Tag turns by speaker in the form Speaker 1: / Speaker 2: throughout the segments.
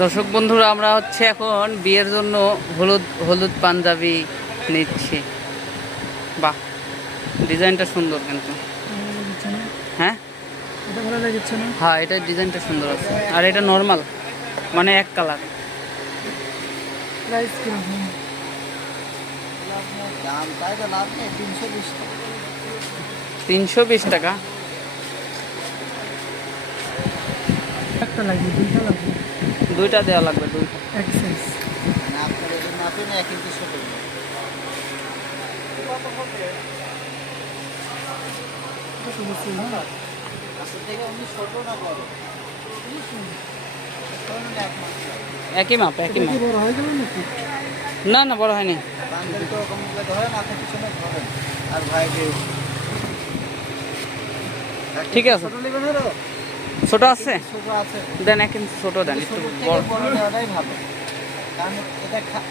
Speaker 1: দর্শক বন্ধুরা, আমরা হচ্ছে এখন বিয়ের জন্য হলুদ হলুদ পাঞ্জাবি নিচ্ছি। বাহ, ডিজাইনটা সুন্দর কিন্তু। হ্যাঁ? হ্যাঁ এটার ডিজাইনটা সুন্দর আছে। আর এটা নর্মাল মানে এক কালার তিনশো বিশ টাকা।
Speaker 2: একটা লাগবে দুইটা লাগবে।
Speaker 1: দুইটা দেওয়া লাগবে দুইটা। এক সাইজ মানে একই মাপ একই মাপ হয়ে না না বড় হয়নি। ঠিক আছে। ছোট আছে? ছোট আছে দেন এক ইঞ্চি ছোট দেন একটু বড়। নেওয়াটাই ভালো। কারণ এটা
Speaker 2: খা-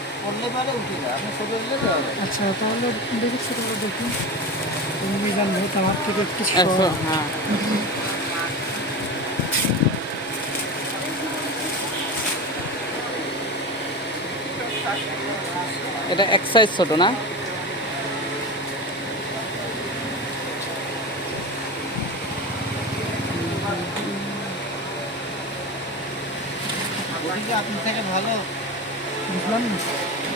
Speaker 2: পারে উঠে যায়। আপনি ছোট নিলে আচ্ছা তাহলে দেখি ছোট করে দেখি। মিজান ভাই আমার থেকে একটু হ্যাঁ।
Speaker 1: এটা এক সাইজ ছোট না?
Speaker 3: বডি কি আপনার থেকে ভালো। বুঝলাম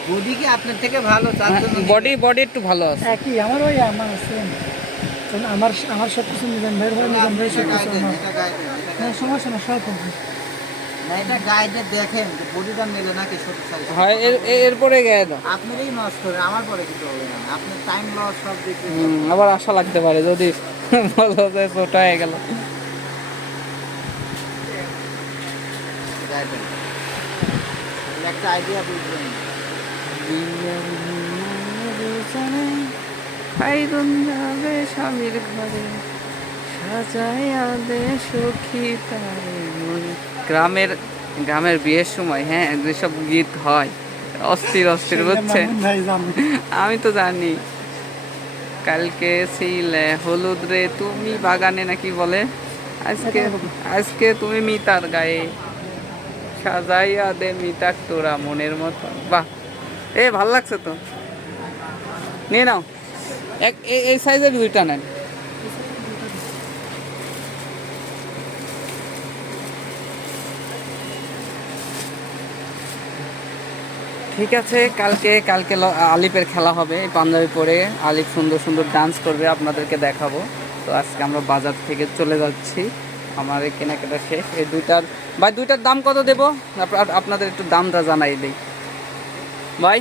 Speaker 3: বডি আপনার থেকে ভালো? তার
Speaker 1: বডি বডি একটু ভালো আছে।
Speaker 2: একই আমার ওই আমার সেম কারণ আমার আমার সব কিছু মিজান ভাইয়ের হয় ভাই সব কিছু আমার। হ্যাঁ সমস্যা না সব হয়
Speaker 3: আমার পরে কিছু হবে না। আপনার টাইম লস সব
Speaker 1: আবার আশা লাগতে পারে যদি বলো যে ছোট হয়ে গেল। গাইডে একটা আইডিয়া বুঝবেন খাইরুন যাবে স্বামীর ঘরে সাজাইয়া দে সখী তারে গ্রামের গ্রামের বিয়ের সময় হ্যাঁ যেসব গীত হয় অস্থির অস্থির জানে। আমি তো জানি। কালকে ছিলে হলুদ রে তুমি বাগানে নাকি বলে? আজকে আজকে তুমি মিতার গায়ে। সাজাইয়া দে মিতার তোরা মনের মতো। বাহ, এ ভালো লাগছে তো। নিয়ে নাও। এক এই সাইজের দুইটা নেন। ঠিক আছে, কালকে কালকে আলিপের খেলা হবে পাঞ্জাবি পরে। আলিপ সুন্দর সুন্দর ডান্স করবে, আপনাদেরকে দেখাবো। তো আজকে আমরা বাজার থেকে চলে যাচ্ছি। এই কেনাকাটা শেষ। এই দুইটার, ভাই, দুইটার দাম কত দেবো? আপনাদের একটু দামটা জানাই দিই। ভাই?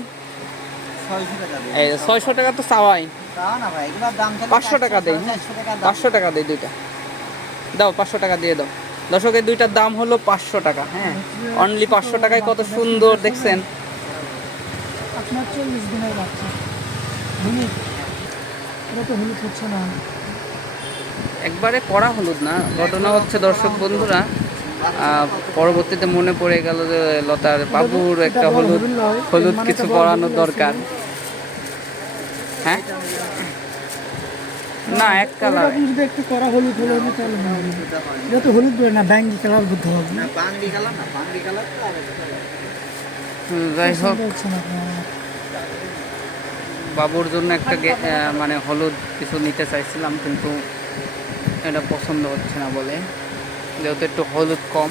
Speaker 1: ছয়শো টাকা দিয়ে তো চাওয়াই। 500 টাকা দাম পাঁচশো টাকা দিই দুইটা। দাও, পাঁচশো টাকা দিয়ে দাও। দর্শক, এই দুইটার দাম হলো পাঁচশো টাকা হ্যাঁ? অনলি পাঁচশো টাকায় কত সুন্দর, দেখছেন? চল্লিশ দিনের বাচ্চা। হলুদ হচ্ছে না। একবারে কড়া হলুদ না, ঘটনা হচ্ছে দর্শক বন্ধুরা পরবর্তীতে মনে পড়ে গেল যে লতার বাবুর একটা হলুদ হলুদ কিছু পরানোর দরকার হ্যাঁ না, এক কালার করা। যাই হোক। বাবুর জন্য একটা মানে হলুদ কিছু নিতে চাইছিলাম, কিন্তু এটা পছন্দ হচ্ছে না বলে। যেহেতু একটু হলুদ কম।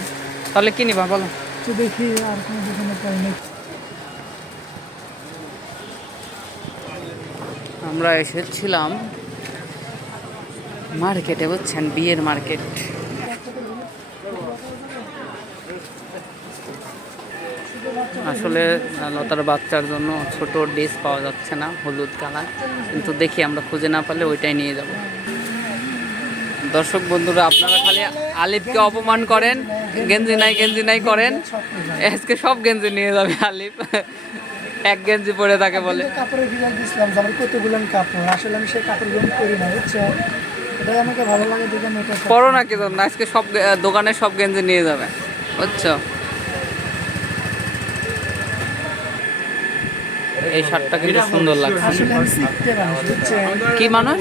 Speaker 1: তাহলে কি নিবা বলো?
Speaker 2: তো দেখি আর কোনো দোকানে পাই
Speaker 1: আমরা এসেছিলাম মার্কেটে বুঝছেন? বিয়ের মার্কেট। আসলে লতার বাচ্চার জন্য ছোট ড্রেস পাওয়া যাচ্ছে না হলুদ কালার। কিন্তু দেখি আমরা খুঁজে না পারলে ওইটাই নিয়ে যাব। দর্শক বন্ধুরা আপনারা খালি আলিফকে অপমান করেন গেঞ্জি নাই গেঞ্জি নাই করেন আজকে সব গেঞ্জি নিয়ে যাবে আলিফ। এক গেঞ্জি পরে তাকে বলে।
Speaker 2: কাপড়ে কাপড়ের ভিডিও দিয়েছিলাম আমার কতগুলো কাপড় আসলে আমি সেই কাপড়গুলো করি না বুঝছ? এটাই আমাকে
Speaker 1: ভালো লাগে দেখে আমি এটা পড়ো না কি আজকে সব দোকানে সব গেঞ্জি নিয়ে যাবে বুঝছ? এই শার্টটা কিন্তু সুন্দর লাগছে। কি মানুষ?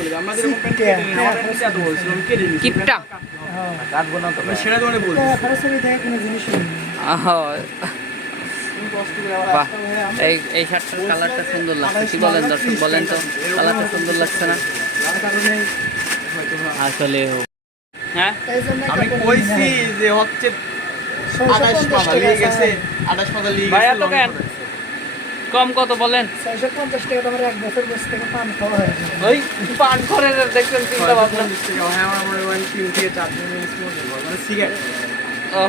Speaker 1: কিপটা?
Speaker 3: তো
Speaker 2: খরচ হবে দেখে কোনো জিনিস নেই। আহ,
Speaker 1: বাহ এই এই শার্টটার কালারটা সুন্দর লাগছে। কি বলেন দর্শক বলেন তো কালারটা সুন্দর লাগছে না? আসলে হ্যাঁ?
Speaker 3: আমি কইছি যে হচ্ছে আঠাশ পাতা লিয়ে গেছে। আঠাশ পাতা লিয়ে ভাইয়া
Speaker 1: গেছে তো কেন? কম কত বলেন?
Speaker 2: ছয়শো পঞ্চাশ টাকা তোমার এক বছর বসে থেকে পান খাওয়া হয়ে
Speaker 1: যাবে ওই পান করে চিন্তা ভাবনা। হ্যাঁ আমার মনে হয় তিন থেকে চার দিন মানে সিগারেট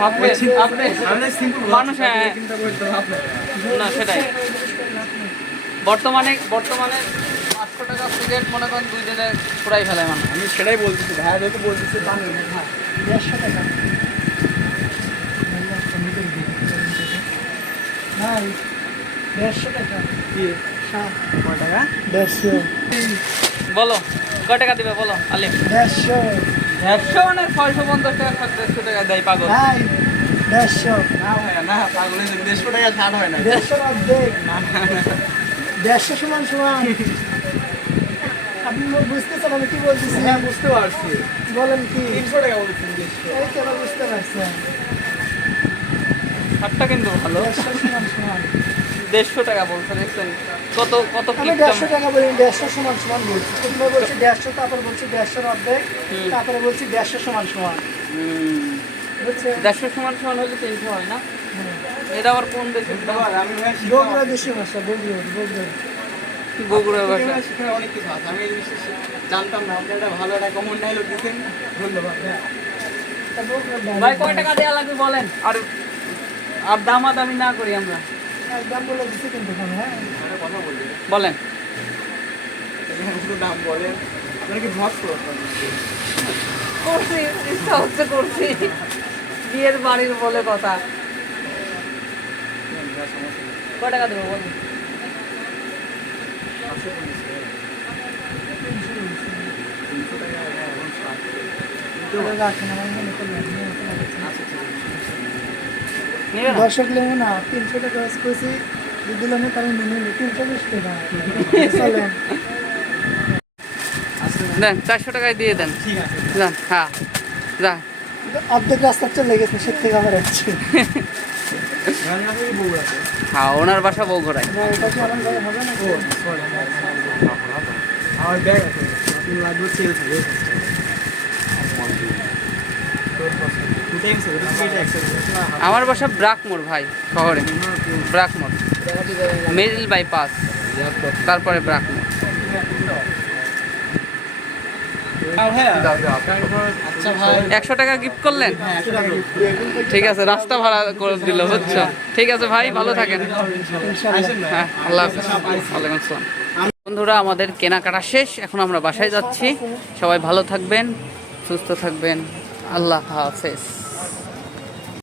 Speaker 1: আপনি আপনি মানে মানুষ, হ্যাঁ। না সেটাই। বর্তমানে বর্তমানে পাঁচশো টাকা সিগারেট মনে করেন দুই দিনে পুরাই ফেলায় মানুষ। আমি সেটাই বলতেছি। ভাইয়াদেরকে বলতেছি পানি হ্যাঁ দেড়শো টাকা। ভাই দেড়শো টাকা। কি? টাকা? দেড়শো। বলো কয় টাকা দিবে বলো আলিম দেড়শো। একশো মানে ছয়শো পঞ্চাশ টাকা দেড়শো টাকা দেয় পাগল। দেড়শো। না ভাইয়া না পাগলের দেড়শো টাকা ছাড় হয় না। অর্ধেক না দেড়শো সমান সমান। আপনি বুঝতেছেন আমি কি বলতেছি? হ্যাঁ বুঝতে পারছি। বলেন কি? তিনশো টাকা বলছেন দেড়শো। এই কেন বুঝতে পারছেন। শার্টটা কিন্তু ভালো। দেড়শো সমান সমান। দেড়শো টাকা বলছে দেখছেন? কত কত আমি দেড়শো টাকা বলি দেড়শো সমান সমান বলছি। প্রথমে বলছি দেড়শো তারপর বলছি দেড়শোর অর্ধেক। তারপরে বলছি দেড়শো সমান সমান। দেড়শো সমান সমান হলে তিনশো হয় না? এটা আবার কোন দেশে? বগুড়া দেশি ভাষা বগুড়া বগুড়া। বগুড়া ভাষা। শিখার অনেক কিছু আছে আমি এই জিনিসটা জানতাম না আপনি একটা ভালো একটা কমন ডায়লগ দিচ্ছেন ধন্যবাদ তা বগুড়ার ভাই কয় টাকা দেওয়া লাগবে বলেন? আর আর দামাদামি না করি আমরা। হ্যাঁ একটা কথা বলি বলেন। দাম বলেন কি করছি ইচ্ছা হচ্ছে করছি। বিয়ের বাড়ির বলে কথা। কয় টাকা দেবো বলুন। ওরা রাখেন আমার মনে করলেন নিয়ে আসতে লাগছে। নেবে না দর্শক লেবু না তিনশো টাকা করেছি দিলাম তারা মেনে নিল তিনশো বিশ টাকা দেন চারশো টাকায় দিয়ে দেন ঠিক যান হ্যাঁ যা অর্ধেক রাস্তা চলে গেছে সে থেকে আবার আসছে হ্যাঁ ওনার বাসা বগুড়ায় না এটা কি আমার হবে না ও সরি আমার ব্যাগ আছে লাগবে সেল থাকে আমার বাসা ব্রাকমোর ভাই, শহরে। ব্রাকমোর। মিডল বাইপাস, তারপরে ব্রাকমোর। একশো টাকা গিফট করলেন? ঠিক আছে, রাস্তা ভাড়া করে দিল, বুঝছ? ঠিক আছে ভাই, ভালো থাকেন। হ্যাঁ আল্লাহ হাফেজ। বন্ধুরা, আমাদের কেনাকাটা শেষ। এখন আমরা বাসায় যাচ্ছি। সবাই ভালো থাকবেন, সুস্থ থাকবেন। আল্লাহ হাফেজ।